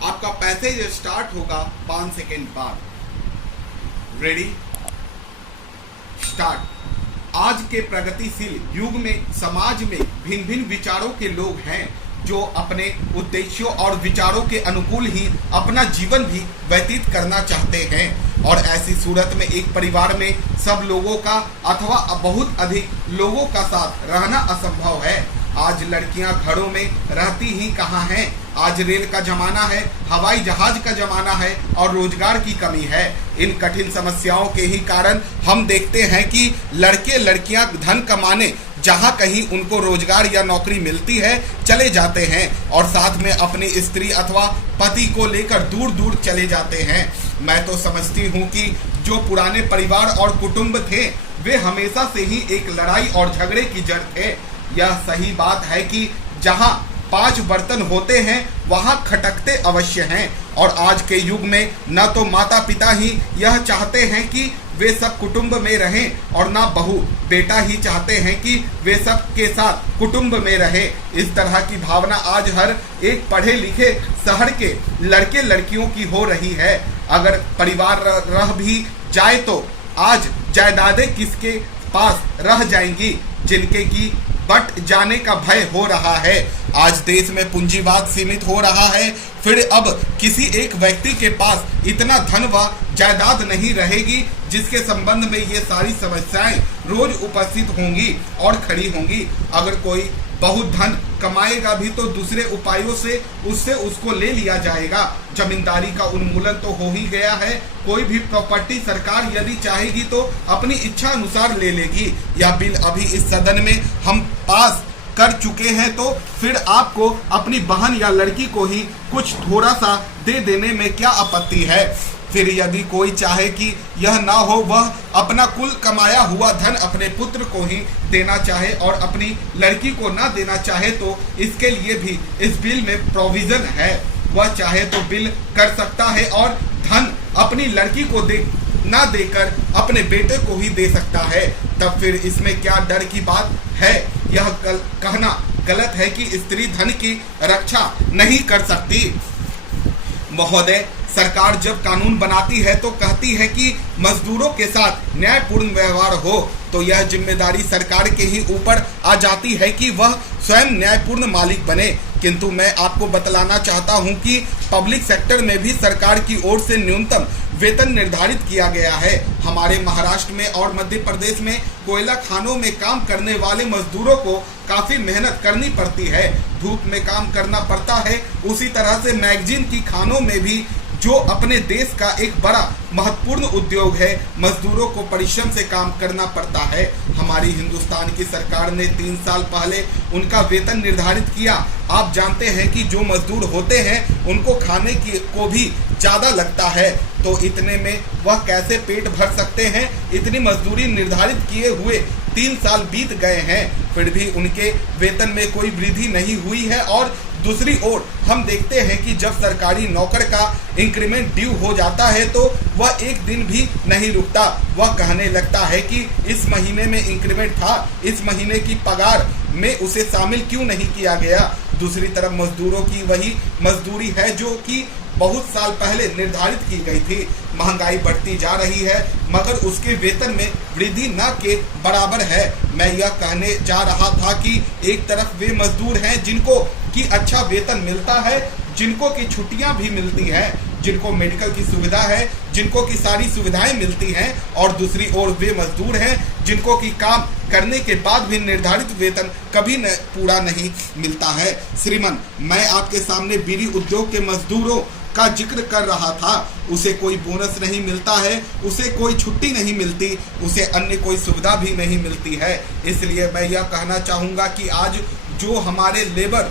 आपका passage start होगा 5 second बाद। Ready, start. आज के प्रगतिशील युग में समाज में भिन्न भिन्न विचारों के लोग हैं जो अपने उद्देश्यों और विचारों के अनुकूल ही अपना जीवन भी व्यतीत करना चाहते हैं, और ऐसी सूरत में एक परिवार में सब लोगों का अथवा बहुत अधिक लोगों का साथ रहना असंभव है। आज लड़कियां घरों में रहती ही कहाँ हैं। आज रेल का जमाना है, हवाई जहाज का जमाना है और रोजगार की कमी है। इन कठिन समस्याओं के ही कारण हम देखते हैं कि लड़के लड़कियां धन कमाने जहां कहीं उनको रोजगार या नौकरी मिलती है चले जाते हैं, और साथ में अपनी स्त्री अथवा पति को लेकर दूर दूर चले जाते हैं। मैं तो समझती हूं कि जो पुराने परिवार और कुटुंब थे वे हमेशा से ही एक लड़ाई और झगड़े की जड़ थे। यह सही बात है कि जहां 5 बर्तन होते हैं वहां खटकते अवश्य हैं, और आज के युग में न तो माता पिता ही यह चाहते हैं कि वे सब कुटुंब में रहें, और ना बहू बेटा ही चाहते हैं कि वे सब के साथ कुटुंब में रहे। इस तरह की भावना आज हर एक पढ़े लिखे शहर के लड़के लड़कियों की हो रही है। अगर परिवार रह भी जाए तो आज जायदादें किसके पास रह जाएंगी जिनके की बट जाने का भय हो रहा है। आज देश में पूंजीवाद सीमित हो रहा है, फिर अब किसी एक व्यक्ति के पास इतना धन व जायदाद नहीं रहेगी जिसके संबंध में ये सारी समस्याएं रोज उपस्थित होंगी और खड़ी होंगी। अगर कोई बहुत धन कमाएगा भी तो दूसरे उपायों से उससे उसको ले लिया जाएगा। जमींदारी का उन्मूलन तो हो ही गया है। कोई भी प्रॉपर्टी सरकार यदि चाहेगी तो अपनी इच्छा अनुसार ले लेगी। यह बिल अभी इस सदन में हम पास कर चुके हैं, तो फिर आपको अपनी बहन या लड़की को ही कुछ थोड़ा सा दे देने में क्या आपत्ति है। फिर यदि कोई चाहे कि यह ना हो, वह अपना कुल कमाया हुआ धन अपने पुत्र को ही देना चाहे और अपनी लड़की को ना देना चाहे तो इसके लिए भी इस बिल में प्रोविजन है। वह चाहे तो बिल कर सकता है और धन अपनी लड़की को ना देकर अपने बेटे को ही दे सकता है। तब फिर इसमें क्या डर की बात है। यह कहना गलत है कि स्त्री धन की रक्षा नहीं कर सकती। महोदय, सरकार जब कानून बनाती है तो कहती है कि मजदूरों के साथ न्यायपूर्ण व्यवहार हो, तो यह जिम्मेदारी सरकार के ही ऊपर आ जाती है कि वह स्वयं न्यायपूर्ण मालिक बने। किंतु मैं आपको बतलाना चाहता हूं कि पब्लिक सेक्टर में भी सरकार की ओर से न्यूनतम वेतन निर्धारित किया गया है। हमारे महाराष्ट्र में और मध्य प्रदेश में कोयला खानों में काम करने वाले मजदूरों को काफी मेहनत करनी पड़ती है, धूप में काम करना पड़ता है। उसी तरह से मैगजीन की खानों में भी, जो अपने देश का एक बड़ा महत्वपूर्ण उद्योग है, मजदूरों को परिश्रम से काम करना पड़ता है। हमारी हिंदुस्तान की सरकार ने 3 साल पहले उनका वेतन निर्धारित किया। आप जानते हैं कि जो मजदूर होते हैं उनको खाने की को भी ज़्यादा लगता है, तो इतने में वह कैसे पेट भर सकते हैं। इतनी मजदूरी निर्धारित किए हुए 3 साल बीत गए हैं, फिर भी उनके वेतन में कोई वृद्धि नहीं हुई है। और दूसरी ओर हम देखते हैं कि जब सरकारी नौकर का इंक्रीमेंट ड्यू हो जाता है तो वह एक दिन भी नहीं रुकता। वह कहने लगता है कि इस महीने में इंक्रीमेंट था, इस महीने की पगार में उसे शामिल क्यों नहीं किया गया। दूसरी तरफ मजदूरों की वही मजदूरी है जो कि बहुत साल पहले निर्धारित की गई थी। महंगाई बढ़ती जा रही है मगर उसके वेतन में वृद्धि न के बराबर है। मैं यह कहने जा रहा था कि एक तरफ वे मजदूर हैं जिनको की अच्छा वेतन मिलता है, जिनको की छुट्टियां भी मिलती हैं, जिनको मेडिकल की सुविधा है, जिनको की सारी सुविधाएं मिलती हैं, और दूसरी ओर वे मजदूर हैं जिनको की काम करने के बाद भी निर्धारित वेतन कभी पूरा नहीं मिलता है। श्रीमान, मैं आपके सामने बीड़ी उद्योग के मजदूरों का जिक्र कर रहा था। उसे कोई बोनस नहीं मिलता है, उसे कोई छुट्टी नहीं मिलती, उसे अन्य कोई सुविधा भी नहीं मिलती है। इसलिए मैं यह कहना चाहूँगा कि आज जो हमारे लेबर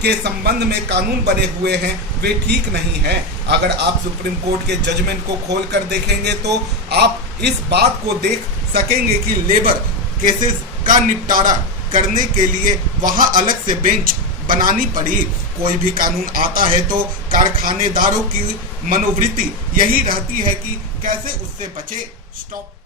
के संबंध में कानून बने हुए हैं वे ठीक नहीं हैं। अगर आप सुप्रीम कोर्ट के जजमेंट को खोल कर देखेंगे तो आप इस बात को देख सकेंगे कि लेबर केसेस का निपटारा करने के लिए वहाँ अलग से बेंच बनानी पड़ी। कोई भी कानून आता है तो कारखानेदारों की मनोवृत्ति यही रहती है कि कैसे उससे बचे। स्टॉप।